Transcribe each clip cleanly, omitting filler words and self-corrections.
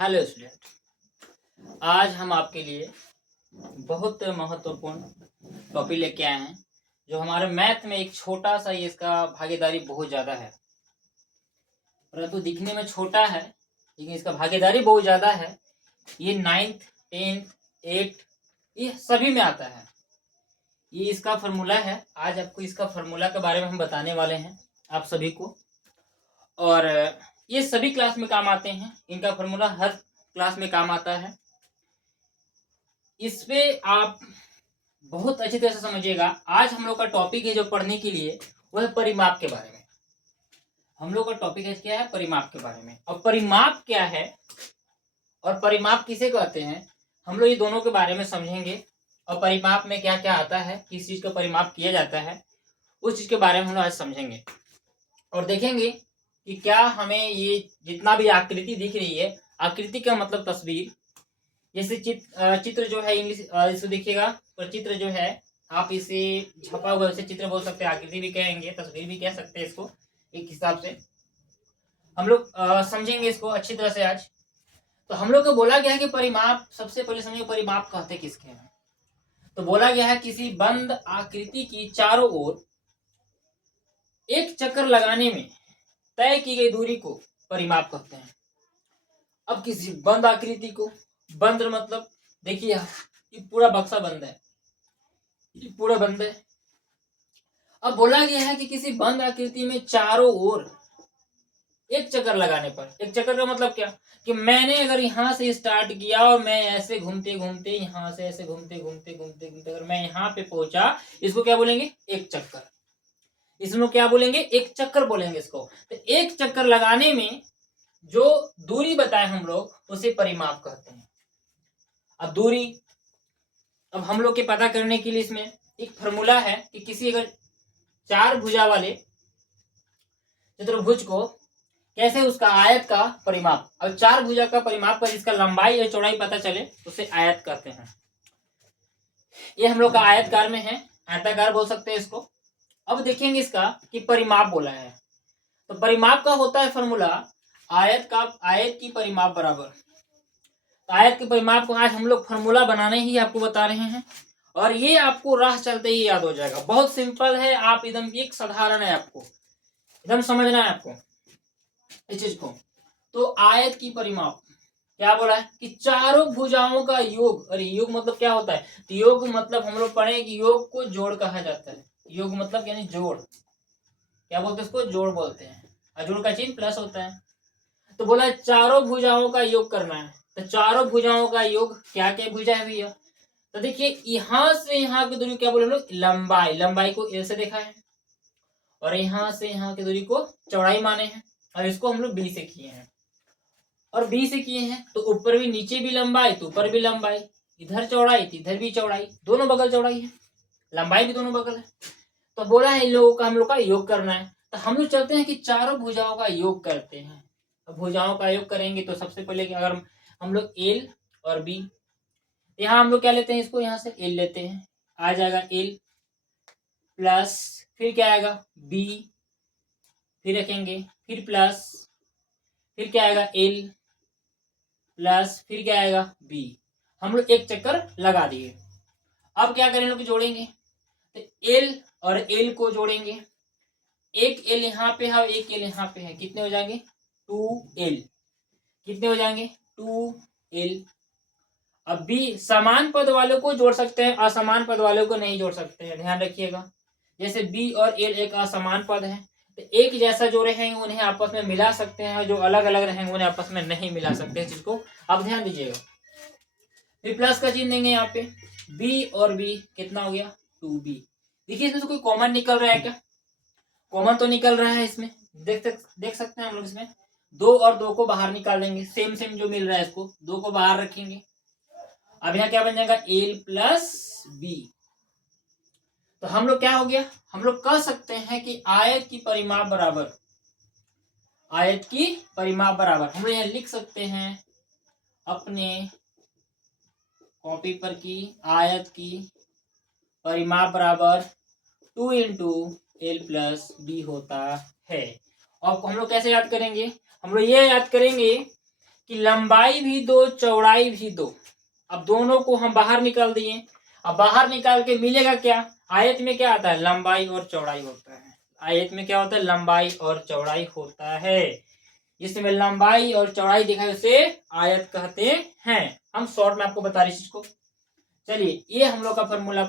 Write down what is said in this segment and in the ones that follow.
Hello student, आज हम आपके लिए बहुत महत्वपूर्ण टॉपिक लेके आए हैं जो हमारे मैथ में एक छोटा सा ये इसका भागीदारी बहुत ज़्यादा है। परंतु दिखने में छोटा है लेकिन इसका भागीदारी बहुत ज़्यादा है। ये 9th 10th 8th ये सभी में आता है। ये इसका फार्मूला है। आज आपको इसका फार्मूला के बारे में हम बताने वाले हैं आप सभी को। और ये सभी क्लास में काम आते हैं। इनका फार्मूला हर क्लास में काम आता है। इस पे आप बहुत अच्छी तरह से समझिएगा। आज हम लोग का टॉपिक है जो पढ़ने के लिए वह है परिमाप के बारे में। हम लोग का टॉपिक है क्या है? परिमाप के बारे में। और परिमाप क्या है और परिमाप किसे कहते हैं, हम लोग ये दोनों के बारे में समझेंगे। और परिमाप में क्या क्या आता है, किस चीज का परिमाप किया जाता है, उस चीज के बारे में हम लोग आज समझेंगे। और देखेंगे कि क्या हमें ये जितना भी आकृति दिख रही है, आकृति का मतलब तस्वीर, जैसे चित्र जो है इंग्लिश इसको देखिएगा। पर चित्र जो है आप इसे छपा हुआ उसे चित्र बोल सकते हैं, आकृति भी कहेंगे, तस्वीर भी कह सकते हैं। इसको एक हिसाब से हम लोग समझेंगे इसको अच्छी तरह से आज। तो हम लोग को बोला गया है कि परिमाप, सबसे पहले समझिए परिमाप कहते किसके हैं। तो बोला गया है किसी बंद आकृति की चारों ओर एक चक्कर लगाने में तय की गई दूरी को परिमाप कहते हैं। अब किसी बंद आकृति को, बंद मतलब देखिए ये पूरा बक्सा बंद है, ये पूरा बंद है। अब बोला गया है कि किसी बंद आकृति में चारों ओर एक चक्कर लगाने पर, एक चक्कर का मतलब क्या कि मैंने अगर यहाँ से स्टार्ट किया और मैं ऐसे घूमते घूमते यहाँ से ऐसे घूमते घूमते घूमते घूमते अगर मैं यहाँ पे पहुंचा, इसको क्या बोलेंगे? एक चक्कर। इसमें क्या बोलेंगे? एक चक्कर बोलेंगे इसको। तो एक चक्कर लगाने में जो दूरी बताए हम लोग उसे परिमाप कहते हैं। अब दूरी, अब हम लोग के पता करने के लिए इसमें एक फॉर्मूला है कि किसी अगर चार भुजा वाले चतुर्भुज को कैसे उसका आयत का परिमाप, अब चार भुजा का परिमाप कर इसका लंबाई और चौड़ाई पता चले उसे आयत कहते हैं। ये हम लोग का आयतकार में है, आयताकार बोल सकते हैं इसको। अब देखेंगे इसका कि परिमाप बोला है तो परिमाप का होता है फॉर्मूला आयत का, आयत की परिमाप बराबर। आयत के परिमाप को आज हम लोग फॉर्मूला बनाने ही आपको बता रहे हैं और ये आपको राह चलते ही याद हो जाएगा। बहुत सिंपल है, आप एकदम एक साधारण है, आपको एकदम समझना है आपको इस चीज को। तो आयत की परिमाप क्या बोला है कि चारों भुजाओं का योग। अरे योग मतलब क्या होता है? तो योग मतलब हम लोग पढ़े कि योग को जोड़ कहा जाता है। योग मतलब यानी जोड़, क्या बोलते हैं उसको? जोड़ बोलते हैं। और जोड़ का चिन्ह प्लस होता है। तो बोला चारों भुजाओं का योग करना है। तो चारों भुजाओं का योग क्या क्या भुजा है भैया? तो देखिए यहां से यहाँ की दूरी क्या बोले हम लोग? लंबाई। लंबाई को एल से देखा है और यहाँ से यहाँ की दूरी को चौड़ाई माने हैं और इसको हम लोग बी से किए हैं और बी से किए हैं। तो ऊपर भी, नीचे भी लंबाई तो ऊपर भी लंबाई, इधर चौड़ाई तो इधर भी चौड़ाई, दोनों बगल चौड़ाई है, लंबाई भी दोनों बगल है। तो बोला है इन लोगों का हम लोग का योग करना है। तो हम लोग चलते हैं कि चारों भुजाओं का योग करते हैं। भुजाओं का योग करेंगे तो सबसे पहले अगर हम लोग एल और बी, यहाँ हम लोग क्या लेते हैं? इसको यहाँ से एल लेते हैं, आ जाएगा एल प्लस, फिर क्या आएगा? बी, फिर रखेंगे, फिर प्लस, फिर क्या आएगा? एल प्लस, फिर क्या आएगा? बी। हम लोग एक चक्कर लगा दिए। अब क्या करें? लोग जोड़ेंगे। तो एल और एल को जोड़ेंगे। एक एल यहाँ पे है, एक एल यहाँ पे है, कितने हो जाएंगे? 2l। कितने हो जाएंगे? 2l। अब बी, समान पद वालों को जोड़ सकते हैं, असमान पद वालों को नहीं जोड़ सकते हैं, ध्यान रखिएगा। जैसे बी और एल एक असमान पद है तो एक जैसा जो रहेंगे उन्हें आपस में मिला सकते हैं, जो अलग अलग रहेंगे उन्हें आपस में नहीं मिला सकते। इस चीज को आप ध्यान दीजिएगा। फिर प्लस का चिन्ह देंगे यहाँ पे। बी और बी कितना हो गया? 2b। देखिए इसमें से कोई कॉमन निकल रहा है क्या? कॉमन तो निकल रहा है इसमें, देख सकते हैं हम लोग। इसमें 2 और 2 को बाहर निकाल देंगे, सेम सेम जो मिल रहा है इसको 2 को बाहर रखेंगे। अब यहाँ क्या बन जाएगा? L plus B. तो हम लोग क्या हो गया? हम लोग कह सकते हैं कि आयत की परिमाप बराबर, आयत की परिमाप बराबर हम लोग यहाँ लिख सकते हैं अपने कॉपी पर की आयत की परिमाप बराबर 2 इंटू एल प्लस बी होता है। और हम लोग कैसे याद करेंगे? हम लोग ये याद करेंगे कि लंबाई भी दो चौड़ाई भी दो। अब दोनों को हम बाहर निकाल दिए। अब बाहर निकाल के मिलेगा क्या? आयत में क्या आता है? लंबाई और चौड़ाई होता है। आयत में क्या होता है? लंबाई और चौड़ाई होता है। जिसमें लंबाई और चौड़ाई दिखाई उसे आयत कहते हैं। हम शॉर्ट में आपको बता रहे इस चीज को। चलिए, ये हम लोग का फॉर्मूला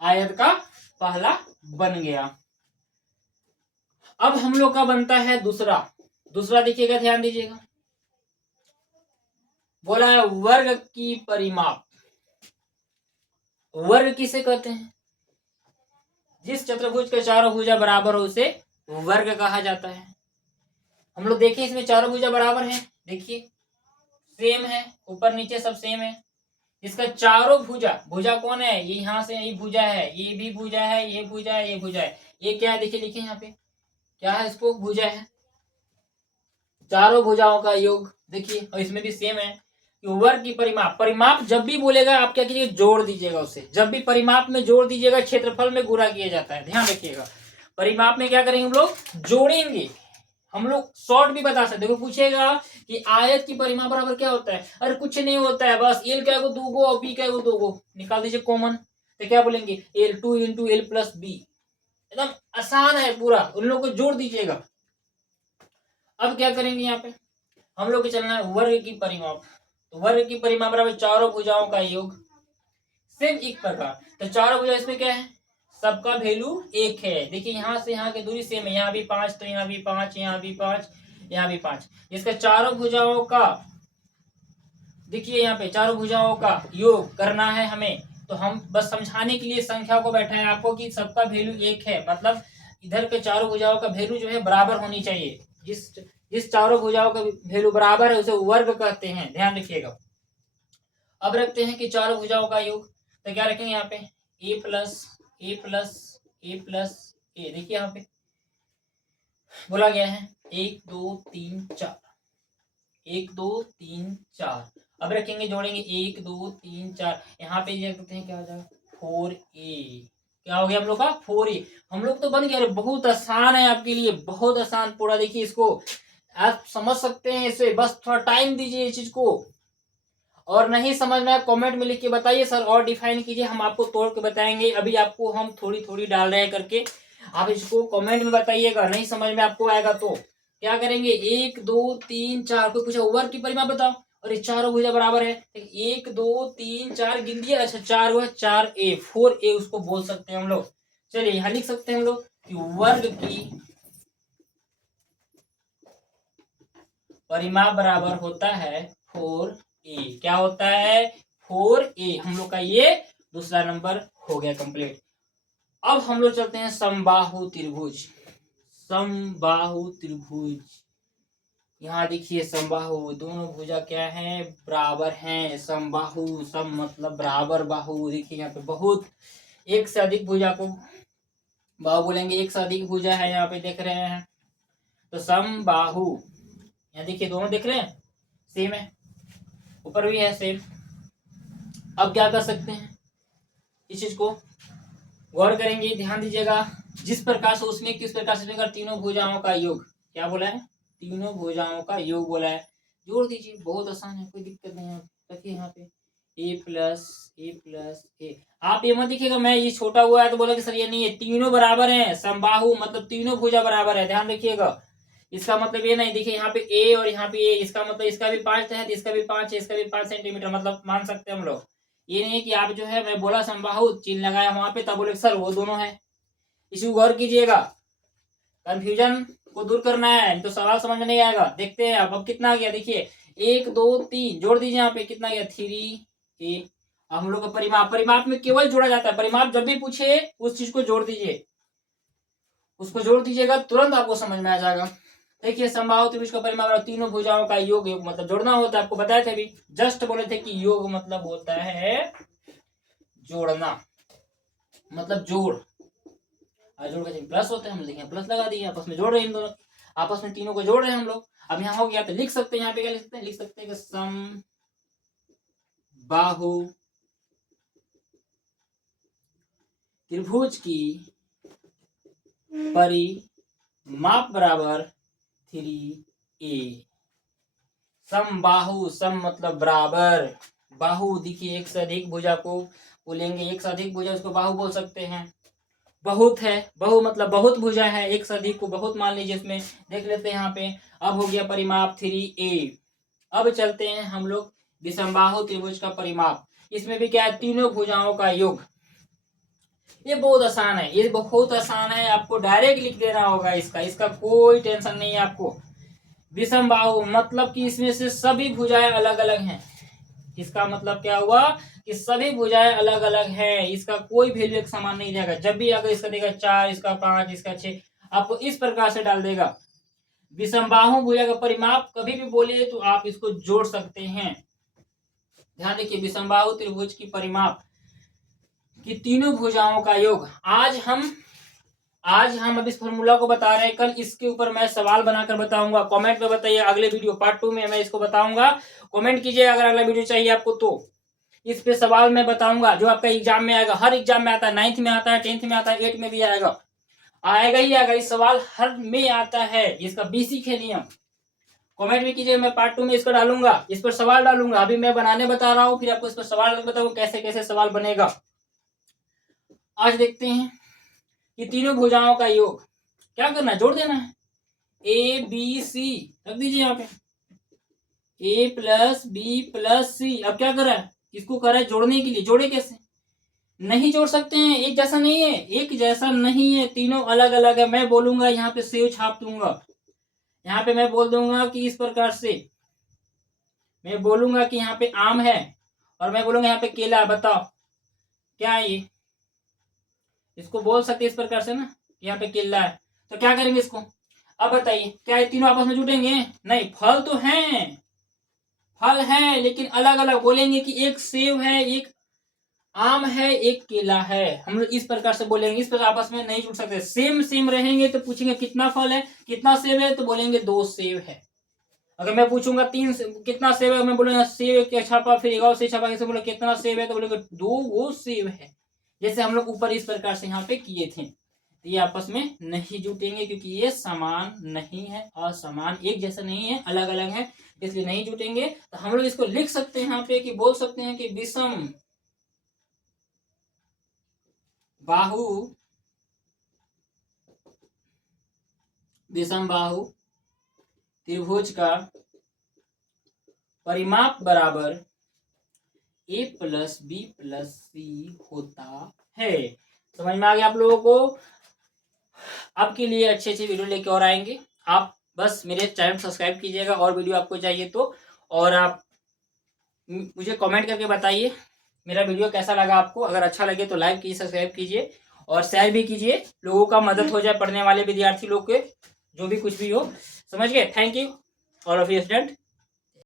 आयत का पहला बन गया। अब हम लोग का बनता है दूसरा। दूसरा देखिएगा, ध्यान दीजिएगा। बोला है वर्ग की परिमाप। वर्ग किसे कहते हैं? जिस चतुर्भुज के चारों भुजा बराबर हो उसे वर्ग कहा जाता है। हम लोग देखिए, इसमें चारों भुजा बराबर है, देखिए सेम है, ऊपर नीचे सब सेम है। इसका चारों भुजा, भुजा कौन है? ये यहाँ से ये भुजा है, ये भी भुजा है, ये भुजा है, ये भुजा है। ये क्या है? देखिए लिखिए यहाँ पे क्या है, इसको भुजा है। चारों भुजाओं का योग देखिए, और इसमें भी सेम है। वर्ग की परिमाप, परिमाप जब भी बोलेगा आप क्या कीजिएगा? जोड़ दीजिएगा उसे। जब भी परिमाप में जोड़ दीजिएगा, क्षेत्रफल में गुणा किया जाता है, ध्यान रखिएगा। परिमाप में क्या करेंगे हम लोग? जोड़ेंगे। हम लोग शॉर्ट भी बता सकते। देखो पूछेगा कि आयत की परिमाप बराबर क्या होता है? अरे कुछ नहीं होता है, बस एल क्या दो गो और बी क्या दो गो, निकाल दीजिए कॉमन। तो क्या बोलेंगे? L2 into L plus B. एकदम आसान है पूरा, उन लोगों को जोड़ दीजिएगा। अब क्या करेंगे यहाँ पे? हम लोग को चलना है वर्ग की परिमाप। तो वर्ग की परिमाप बराबर चारों भुजाओं का योग। सेम एक प्रकार, तो चारों भुजा इसमें क्या है? सबका वैल्यू एक है। देखिए यहाँ से यहाँ की दूरी सेम है, यहाँ भी 5 तो यहाँ भी 5, यहाँ भी 5, यहाँ भी 5। इसका चारों भुजाओं का देखिए, यहाँ पे चारों भुजाओं का योग करना है हमें। तो हम बस समझाने के लिए संख्या को बैठाए आपको कि सबका वैल्यू एक है, मतलब इधर के चारों भुजाओं का वैल्यू जो है बराबर होनी चाहिए। जिस चारों भुजाओं का वैल्यू बराबर है उसे वर्ग कहते हैं, ध्यान रखिएगा। अब रखते हैं कि चारों भुजाओं का योग। तो क्या रखेंगे यहाँ पे? ए प्लस ए प्लस ए प्लस ए। देखिए यहाँ पे बोला गया है 1 2 3 4, 1 2 3 4। अब रखेंगे, जोड़ेंगे 1 2 3 4। यहाँ पे ये करते हैं, क्या हो जाएगा? 4a। क्या हो गया हम लोग का? 4a। हम लोग तो बन गया। बहुत आसान है आपके लिए, बहुत आसान पूरा। देखिए इसको आप समझ सकते हैं इसे, बस थोड़ा टाइम दीजिए इस चीज को। और नहीं समझ में कमेंट में लिख के बताइए सर, और डिफाइन कीजिए, हम आपको तोड़ के बताएंगे। अभी आपको हम थोड़ी थोड़ी डाल रहे हैं करके, आप इसको कमेंट में बताइएगा। नहीं समझ में आपको आएगा तो क्या करेंगे? 1 2 3 4। कोई पूछा वर्ग की परिमाप बताओ, और ये चारों भुजा बराबर है। 1 2 3 4 गिन दिया। अच्छा 4 हुआ, 4a 4a उसको बोल सकते हैं हम लोग। चलिए यहाँ लिख सकते हैं हम लोग कि वर्ग की परिमाप बराबर होता है 4a। क्या होता है? 4a। हम लोग का ये दूसरा नंबर हो गया कंप्लीट। अब हम लोग चलते हैं समबाहु त्रिभुज। समबाहु त्रिभुज, यहाँ देखिए समबाहु, दोनों भुजा क्या है? बराबर हैं। समबाहु, सम मतलब बराबर, बाहु देखिए यहाँ पे बहुत, एक से अधिक भुजा को बाहु बोलेंगे। एक से अधिक भुजा है यहाँ पे, देख रहे हैं। तो समबाहु, यहाँ देखिए दोनों देख रहे हैं सेम है, ऊपर भी है सेम। अब क्या कर सकते हैं? इस चीज को गौर करेंगे, ध्यान दीजिएगा। जिस प्रकार से उसमें किस प्रकार से तीनों भुजाओं का योग, क्या बोला है? तीनों भुजाओं का योग बोला है। जोड़ दीजिए, बहुत आसान है, कोई दिक्कत नहीं है। देखिए यहाँ पे ए प्लस ए। आप ये मत देखिएगा मैं ये छोटा हुआ है तो बोला कि सर ये नहीं है, तीनों बराबर हैं। समबाहु मतलब तीनों भुजा बराबर है, ध्यान रखिएगा। इसका मतलब ये नहीं, देखिए यहाँ पे ए और यहाँ पे ए, इसका मतलब इसका भी 5 है, इसका भी 5 है, इसका भी 5 सेंटीमीटर, मतलब मान सकते हैं हम लोग। ये नहीं है कि आप जो है, मैं बोला समबाहु चिन्ह लगाया वहां पे, तब बोले सर वो दोनों है। इसी गौर कीजिएगा, कंफ्यूजन को दूर करना है, तो सवाल समझ में नहीं आएगा। देखते हैं अब कितना आ गया। देखिए 1 2 3 जोड़ दीजिए, यहाँ पे कितना गया? 3a। हम लोग का परिमाप में केवल जोड़ा जाता है। परिमाप जब भी पूछे उस चीज को जोड़ दीजिए, उसको जोड़ दीजिएगा, तुरंत आपको समझ में आ जाएगा। देखिए समबाहु त्रिभुज का परिमाप तीनों भुजाओं का योग मतलब जोड़ना होता है। आपको बताए थे अभी, जस्ट बोले थे कि योग मतलब होता है जोड़ना, मतलब जोड़। जोड़ के प्लस होता है, हम देखिए प्लस लगा दिए, आपस में जोड़ रहे हैं इन दोनों, आपस में तीनों को जोड़ रहे हैं हम लोग। अब यहाँ हो गया तो लिख सकते हैं, यहाँ पे क्या लिख सकते हैं? लिख सकते हैं कि सम बाहु त्रिभुज की परिमाप बराबर 3a। समबाहु, सम मतलब बराबर, बाहु देखिए एक से अधिक भुजा को बोलेंगे, एक से अधिक भुजा उसको बाहु बोल सकते हैं। बहुत है, बहु मतलब बहुत भुजा है, एक से अधिक को बहुत मान लीजिए, इसमें देख लेते हैं यहाँ पे। अब हो गया परिमाप 3a। अब चलते हैं हम लोग विषमबाहु त्रिभुज का परिमाप। इसमें भी क्या है, तीनों भुजाओं का योग। ये बहुत आसान है, ये बहुत आसान है, आपको डायरेक्ट लिख देना होगा इसका कोई टेंशन नहीं है आपको। विषमबाहु मतलब कि इसमें से सभी भुजाएं अलग अलग हैं। इसका मतलब क्या हुआ कि सभी भुजाएं अलग अलग हैं, इसका कोई वैल्यू एक समान नहीं देगा। जब भी अगर इसका देगा 4, इसका 5, इसका 6, आपको इस प्रकार से डाल देगा। विषमबाहु भुजा का परिमाप कभी भी बोलिए तो आप इसको जोड़ सकते हैं। ध्यान रखिए, विषमबाहु त्रिभुज की परिमाप कि तीनों भुजाओं का योग। आज हम अब इस फॉर्मूला को बता रहे हैं, कल इसके ऊपर मैं सवाल बनाकर बताऊंगा। कमेंट में बताइए, अगले वीडियो पार्ट 2 में मैं इसको बताऊंगा। कमेंट कीजिए अगर अगला वीडियो चाहिए आपको, तो इस पे सवाल मैं बताऊंगा जो आपका एग्जाम में आएगा। हर एग्जाम में आता है, 9th में आता है, 10th में आता है, 8th में भी आएगा ही आएगा। इस सवाल हर में आता है, इसका बेसिक है नियम। कमेंट में कीजिए, मैं पार्ट 2 में इसको डालूंगा, इस पर सवाल डालूंगा। अभी मैं बनाने बता रहा हूँ, फिर आपको इस पर सवाल बताऊंगा कैसे कैसे सवाल बनेगा। आज देखते हैं कि तीनों भुजाओं का योग क्या करना है, जोड़ देना है। ए बी सी रख दीजिए यहाँ पे, ए प्लस बी प्लस सी। अब क्या कर रहा है, इसको कर रहा है जोड़ने के लिए। जोड़े कैसे, नहीं जोड़ सकते हैं, एक जैसा नहीं है, एक जैसा नहीं है, तीनों अलग अलग है। मैं बोलूंगा यहाँ पे सेव छाप दूंगा, यहाँ पे मैं बोल दूंगा कि इस प्रकार से मैं बोलूंगा कि यहाँ पे आम है, और मैं बोलूंगा यहाँ पे केला। बताओ क्या है ये, इसको बोल सकते इस प्रकार से ना, यहाँ पे केला है। तो क्या करेंगे इसको, अब बताइए क्या ये तीनों आपस में जुटेंगे? नहीं, फल तो हैं, फल है, लेकिन अलग अलग बोलेंगे कि एक सेव है, एक आम है, एक केला है। हम लोग इस प्रकार से बोलेंगे, इस प्रकार आपस में नहीं जुड़ सकते। सेम सेम रहेंगे तो पूछेंगे कितना फल है, कितना सेव है, तो बोलेंगे 2 सेव है। अगर मैं पूछूंगा 3 कितना सेव है, मैं बोलूंगा सेव क्या छापा, फिर 1 से छापा, कैसे बोले कितना सेव है, तो बोलेंगे 2 वो सेव है। जैसे हम लोग ऊपर इस प्रकार से यहाँ पे किए थे। तो ये आपस में नहीं जुटेंगे क्योंकि ये समान नहीं है, असमान, एक जैसा नहीं है, अलग अलग है, इसलिए नहीं जुटेंगे। तो हम लोग इसको लिख सकते हैं यहाँ पे कि बोल सकते हैं कि विषम बाहु त्रिभुज का परिमाप बराबर ए प्लस बी प्लस सी होता है। समझ में आ गया आप लोगों को? आपके लिए अच्छे अच्छे वीडियो लेके और आएंगे। आप बस मेरे चैनल सब्सक्राइब कीजिएगा, और वीडियो आपको चाहिए तो। और आप मुझे कमेंट करके बताइए मेरा वीडियो कैसा लगा आपको। अगर अच्छा लगे तो लाइक कीजिए, सब्सक्राइब कीजिए और शेयर भी कीजिए, लोगों का मदद हो जाए, पढ़ने वाले विद्यार्थी लोग के, जो भी कुछ भी हो। समझ गए? Thank you all of you student.